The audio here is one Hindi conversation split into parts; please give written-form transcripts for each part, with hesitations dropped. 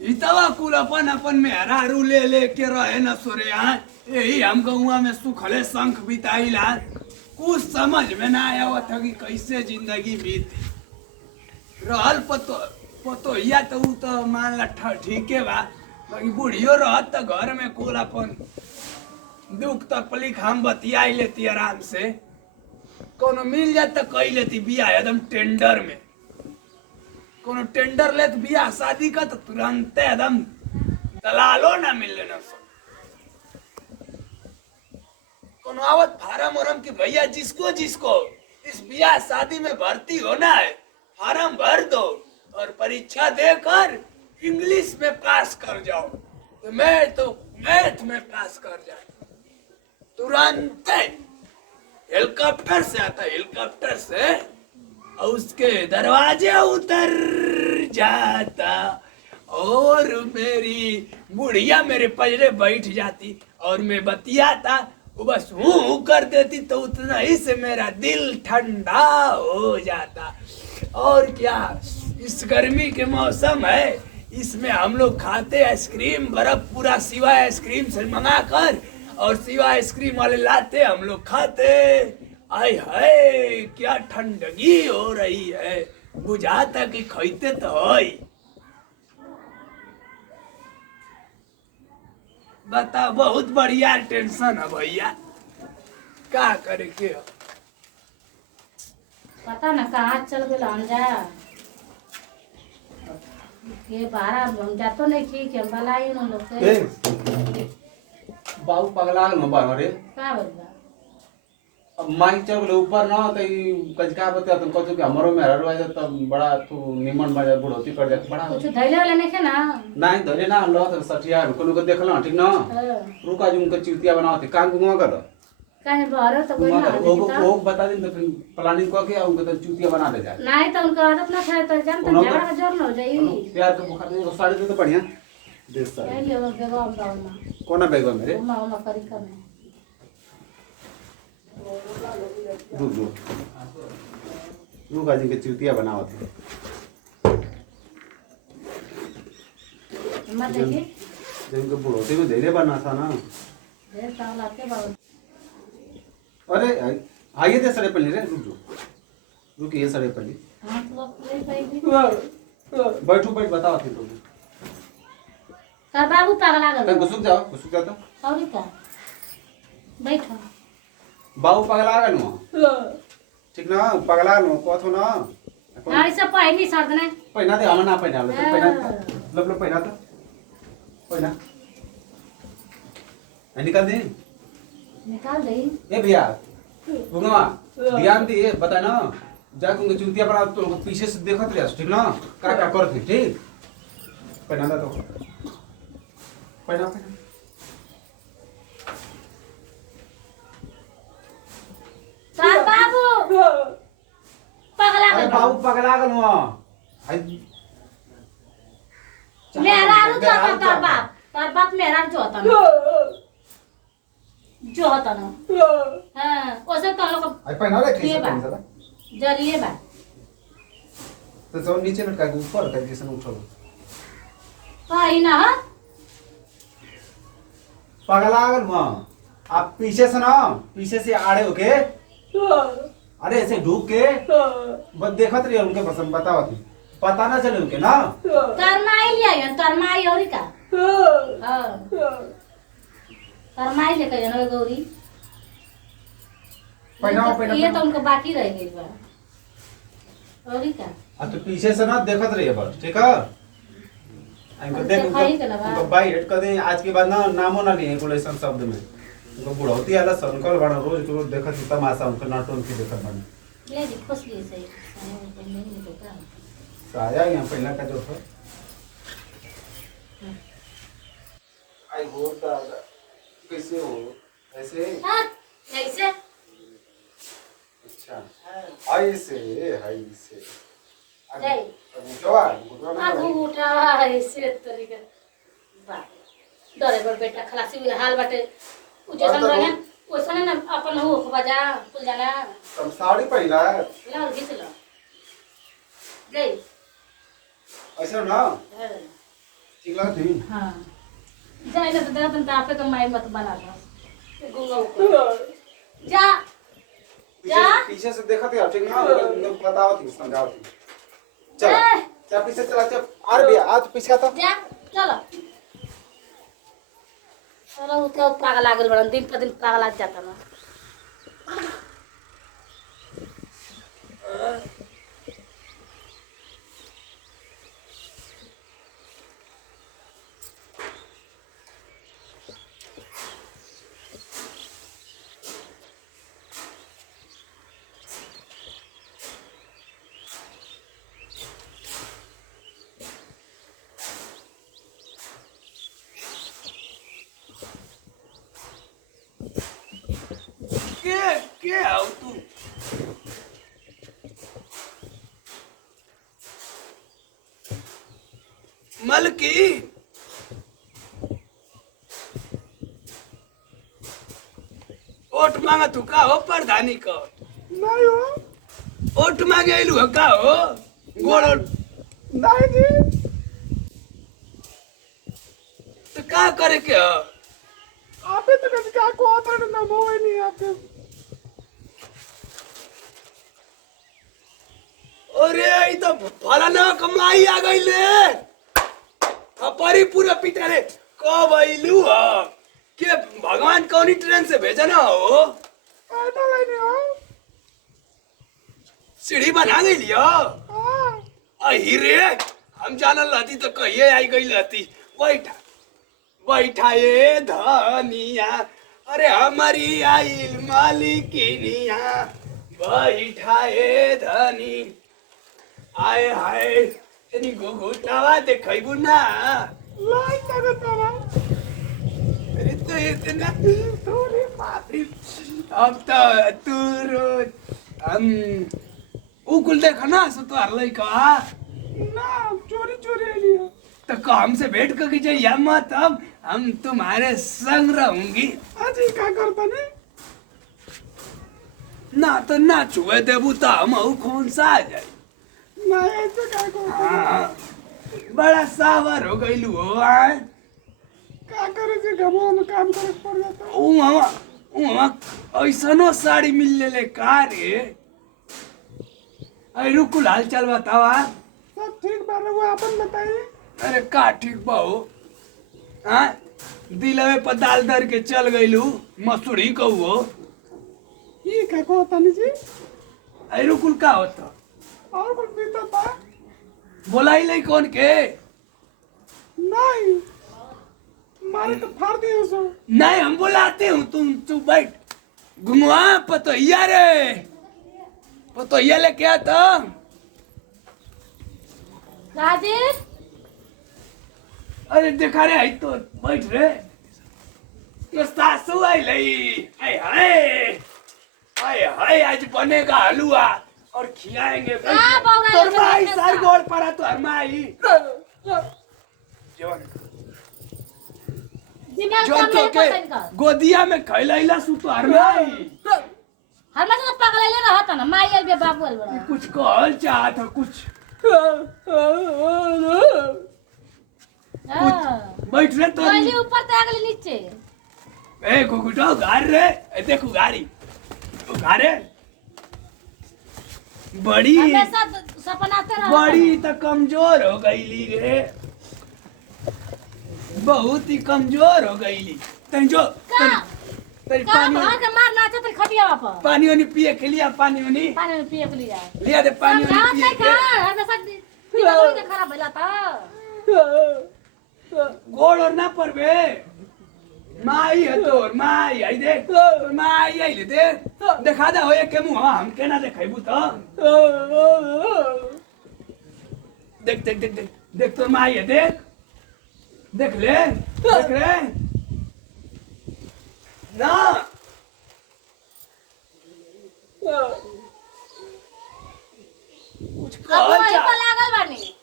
इतवा कुल अपन अपन में हरारू ले लेके रहे न सोरे यहाँ यही हम गौआ में सुखले शंख बिताइला कुछ समझ में ना आवत है कि कैसे जिंदगी बीती रहल पतो पतोहिया तो उ तो मान ला ठीके बा बाकी बुढ़ियो रहत तो घर में कुल अपन दुख तकलीफ हम बतिया लेती आराम से कोनो मिल जात तो कही लेती बिया एकदम टेंडर में कोनो टेंडर ले तो बियाह शादी का तो तुरंत एकदम दलालो ना मिले ना सो कोनो आवत फार्म वरम की भैया जिसको जिसको इस बियाह शादी में भर्ती होना है फार्म भर दो और परीक्षा देकर इंग्लिश में पास कर जाओ तो मैं तो मैथ में पास कर जाए तुरंत हेलीकॉप्टर से आता हेलीकॉप्टर से और उसके दरवाजे उतर जाता और मेरी बुढ़िया मेरे पजरे बैठ जाती और मैं बतियाता वो बस हूँ कर देती तो उतना ही से मेरा दिल ठंडा हो जाता। और क्या इस गर्मी के मौसम है इसमें हम लोग खाते आइसक्रीम बर्फ पूरा सिवा आइसक्रीम से मंगा कर और सिवा आइसक्रीम वाले लाते हम लोग खाते। आय हाय क्या ठंडगी हो रही है बुझाता कि खैते तो है। बता बहुत बढ़िया टेंशन है भैया क्या करे के पता न कहाँ चल गए हम जा के बाहर हम जातो नहीं ठीक है बलाई न लोग से बाबू पगला न बाबा रे का बोलबा अब माइक चल गए ऊपर ना तो कज का बता तुम कह कि हमरो में हरवा जाए तो बड़ा तू निमन बजा बुढ़ोती कर जाए बड़ा कुछ धैले वाले नहीं खे ना नहीं धरे ना लो तो सठिया कोनो को देखला ठीक ना रुका जुम के चिवतिया बनावती काम गुमा कर काहे बाहर तो कोई ना वो बता दिन तो फिर प्लानिंग को के उनको तो चिवतिया बना दे जाए नहीं तो उनका आदत ना था तो जानते झगड़ा का जोर न हो जाई प्यार के बुखार दे साड़ी दे तो बढ़िया दे साड़ी ले लो बेगो हम दाउना कोना बैग मेरे उमा करी कर रुक आज के चिवतिया बनावती मत देखी जिनको बुढ़ोती में धैर्य बना था ना ढेर साल आते बाबू अरे आइए दे सड़े पल्ली रे रुक ये सड़े पल्ली हां तो ले पाएगी बैठो बैठ बताओ फिर तुम का बाबू पागल आ गए घुसुक जाओ तो और क्या बैठो बाबू पगला गए नो ठीक ना पगला नो कथो ना हां सब पहली सर्द ने पहिना दे हम ना पहिना लो पहिना लब पहिना तो पहिना निकाल दे निकाल दे ए भैया गुंगवा ध्यान दिए बता ना जाके उनके चुतिया बना तो पीछे से देखत रहे ठीक ना का करत ठीक पहिना दे तो पहिना सर बाबू पगला अरे गए बाबू पगला गल हां मेरा रू जो तर बाप मेरा जो होता ना हां ओसे तो लोग आई पहिना रे ये बा जरिए बा तो जो नीचे लटका के ऊपर कर कैसे उठो पाई ना पगला गल आप पीछे से ना पीछे से आड़े होके अरे ऐसे ढूक के बस देखत रहिए उनके पसंद बताओ पता ना चले उनके ना तरमाई लिया है तरमाई और का हां तरमाई लेके जाना गौरी पहिना ये तो उनको बाकी रह गई बा और का अब तो पीछे से ना देखत रहिए बस ठीक है इनको देख उनको बाई हेड कर दे आज के बाद ना नामो ना लिए कोलेशन शब्द में उनको बुढ़ौती आला संकल बना रोज रोज देखत तमाशा उनको नाटोन के देखत बना ले जी खुश लिए सही नहीं देखा साया यहाँ पहला का जो था आई होता कैसे हो ऐसे हां ऐसे अच्छा ऐसे ऐसे जय गुटवा उठा ऐसे तरीके बा डरे बर बेटा खलासी हुए हाल बाटे उजसन रहे ओसने ना अपन हो बजा पुल जाना तब साड़ी पहिला ला घिस लो गई ऐसा ना ठीक लगा थी हाँ जाए ना तो दे तुम आपे तो माई मत बना दो गूंगा ऊपर जा जा पीछे से देखा थे ठीक ना बताओ थी समझाओ थी चल चल पीछे चला चल अरे भैया आज पीछे था जा चलो चलो उसका पागल लागल बड़ा दिन पर दिन पागल आ जाता ना के आओ तू मलकी ओट मांगा तू का हो प्रधानी का नहीं हो ओट मांगे आइलू का हो गोड़ नहीं जी तो का करे के हो आपे तो कभी क्या को आता ना मोए नहीं आपके अरे ई तो फलाना कमाई आ गई ले थपरी पूरा पिटा रे कब आइलू हो के भगवान कौनी ट्रेन से भेजा ना हो ऐसा नहीं हो सीढ़ी बना गई लियो अही रे हम जानल रहती तो कहिए आई गई रहती बैठा बैठा ये धनिया अरे हमारी आइल मालिकिनिया बैठा ये धनी आए हाय तेरी घुघुटावा देखैबू ना लाई करे तारा अरे तो इतना तोरे बाप रे अब तो तू रोज हम उकुल देखा ना सो तो हरलाई का ना चोरी चोरी लिया तो काम से भेंट करके जाइए मत अब हम तुम्हारे संग रहूंगी आज ही क्या करता नहीं ना तो ना छुए देबू तो हम कौन सा आ जाए ना ऐसे क्या करता हाँ, बड़ा सावर हो गई हो आज क्या करे से गमो में काम करे पड़ जाता ऐसनो साड़ी मिल ले का रे अरे रुकुल हाल चाल बतावा सब ठीक बारे वो अपन बताइए अरे का ठीक बाहो हाँ दिलवे पर दाल दर के चल गईलू मसूरी कहो ये क्या होता नहीं जी अरे रुकुल का होता और कुछ बीता था बोला ही नहीं कौन के नहीं मारे तो फाड़ दिए उसको नहीं हम बुलाते हूँ तू बैठ घुमा पतोहिया रे पतोहिया लेके आता राजेश अरे देखा रे आई तो बैठ रे तो सासू आई लई हाय हाय हाय हाय आज बनेगा हलवा और खिलाएंगे तोर माई सर गोड़ पड़ा तो हर माई जवान दिमाग जो काम तो नहीं के पता इनका गोदिया में खैलैला सु तो हर माई हमें तो पागल ले रहा था ना माई आइल बे बाबू आइल बड़ा कुछ कहल चाहत हो कुछ बैठ रे तो पहले ऊपर तो अगले नीचे ए कुकुटा उगार रे ए देख उगारी उगारे बड़ी हमेशा सपनाते रहो बड़ी तो कमजोर हो गईली रे बहुत ही कमजोर हो गईली तन जो का तेरी का पानी भाग के मार नाचे तो खटिया पर पानी वानी पिए के लिया पानी वानी पानी में पिए के लिए लिया दे पानी समझावत वानी नहीं पिए खा हमेशा दिमाग के खराब भइला था गोड़ और ना परबे माई है तोर माई आई देख तोर माई आई ले देख देखा दे होए के मुंह हम केना देखाइबू तो देख देख देख देख देख तोर माई है देख देख ले ना कुछ अब कहल वही जा पर लागल बानी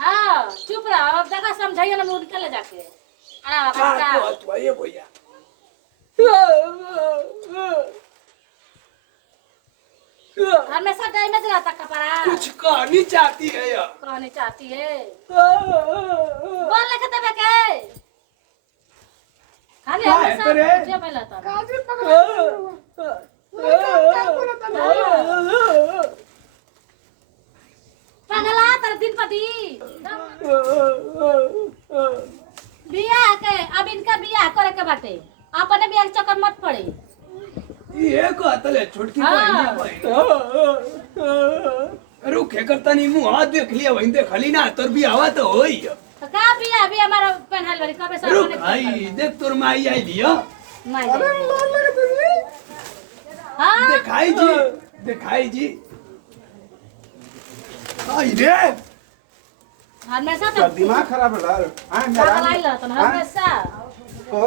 हां चुप रह अब देखा समझाइए ना मूड के ले जाके अरे का का को तो ये भैया हमेशा डैमेज रहता कपड़ा कुछ कहनी चाहती है या कहनी चाहती है बोल लेके तब ले का है तेरे? जे पहला तो काजी पकड़ पगला तर दिन पति बियाह के अब इनका बियाह करे के बाटे अपने बियाह के चक्कर मत पड़े ये कहतले छोटकी हाँ। रुखे करता नहीं मुंह हाथ देख लिया वहीं देख ली ना तोर भी आवा तो होई तो का बियाह भी हमारा पहनल वाली कबे से रुक आई देख तोर माई आई लिया माय अरे मार लगे तुझे हां दिखाई जी आई रे हमेशा तो तो दिमाग खराब है यार पगला ही रहता ना हमेशा को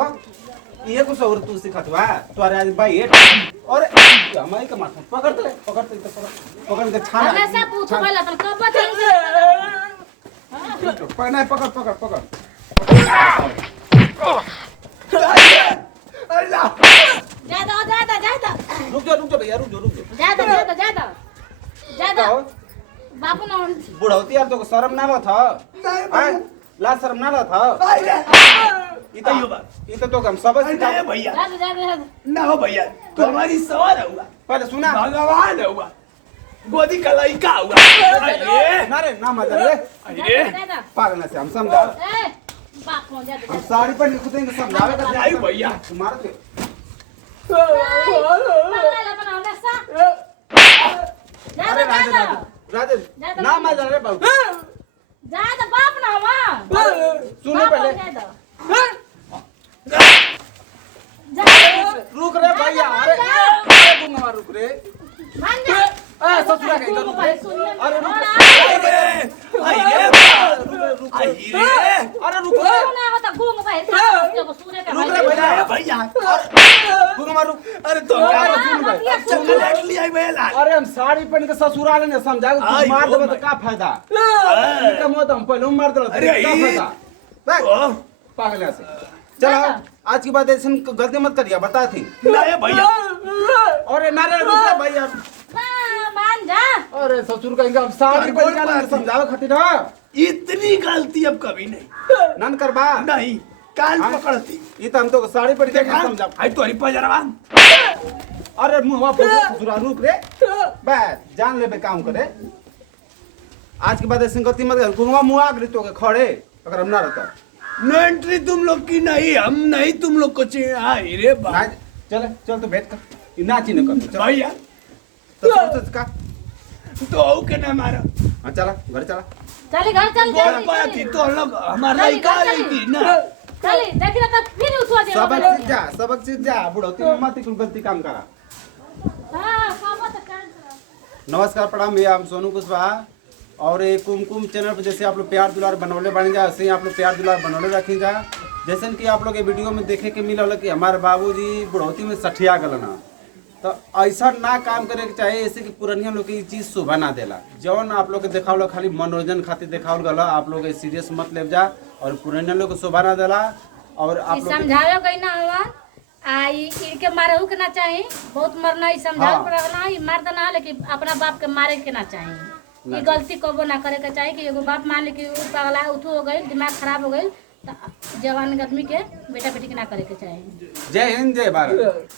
ये कुछ और तू सिखातवा तोरे आज भाई और हमारी का माथा पकड़ते पकड़ के छाना हमेशा पूछ पहला तो कब चल पकड़ पकड़ अल्लाह जा रुक जा भैया रुक जा जा बापू ना बुढ़ौती यार तो शर्म ना रहा था ला शर्म ना रहा था आई रे ये तो हम सबक सिखा नहीं भैया जा ना हो भैया तू हमारी सवार हुआ पहले सुना भगवान हुआ गोदी का लड़का हुआ अरे ना रे ना मत रे अरे पागल से हम समझा ए बाप हो जा हम साड़ी पर खुद ही समझावे कर आई भैया तुम्हारा के पगला बना हमेशा अरे जा राजे ना मत रे बाबू जा तो बाप ना हुआ सुनो पहले जा रुक रे भैया अरे दूंगा रुक रे मान जा ससुरा के इधर रुक रे अरे रुक आई रे आई रे अरे रुक रे ना होता घूम भाई को सूर्य का रुक रे भैया भैया रुक मारू अरे तो चॉकलेट ले आई भैया अरे हम साड़ी पहन के ससुराल ने समझा आई मार हो देबे तो भाई। का फायदा इनका मत हम पहले मार दे अरे का ई। फायदा देख पागल है से चलो आज की बात ऐसे गलती मत करिए बता थी नहीं भैया अरे ना रे रुक रे भैया मान जा अरे ससुर का इनका साड़ी पहन के आने समझावे खातिर ना इतनी गलती अब कभी नहीं नन करबा नहीं काल हाँ? पकड़ती ये तो हम तो साड़ी पहन के देखा समझा आई तोरी पजरवा अरे मुंहवा पे ससुरा रुक रे बस जान लेबे काम करे आज के बाद ऐसे गलती मत कर गुनवा मुंह आग तो के खड़े अगर हम ना रहता नो एंट्री तुम लोग की नहीं हम नहीं तुम लोग को चाहिए आई रे ना बा चल चल तो बैठ कर नाची न कर चल भैया तो सोच का तो औ के ना मारा हां चला घर चला चली घर चल बोल पाया थी तो लोग हमारा चली, लड़का चली। लड़की ना चली देखी ना तब फिर उसवा दे सबक सीख जा बुढ़ौती में मत कुल गलती काम करा हां खावा तो कर नमस्कार प्रणाम भैया हम सोनू कुशवाहा और ये कुमकुम चैनल पर जैसे आप लोग प्यार दुलार बनौले बन जा वैसे ही आप लोग प्यार दुलार बनौले रखी जा जैसे कि आप लोग ये वीडियो में देखे के मिला कि हमारे बाबूजी बुढ़ौती में सठिया गलना तो ऐसा ना काम करे के चाहिए ऐसे कि पुरनिया लोग के ये चीज शोभा ना देला जौन आप लोग के देखावल खाली मनोरंजन खातिर देखावल गला आप लोग सीरियस मत ले जा और पुरनिया लोग को शोभा ना देला और आप लोग समझावे कहीं ना हुआ आई इनके मारहु के ना चाहिए बहुत मरना ही समझावे हाँ। पड़ेगा ना मार देना लेकिन अपना बाप के मारे के ना चाहिए ये गलती कबो ना करे के चाहिए कि एगो बाप मान ले कि उ पगला उठू हो गई दिमाग खराब हो गई तो जवान आदमी के बेटा बेटी के ना करे के चाहिए जय हिंद जय भारत।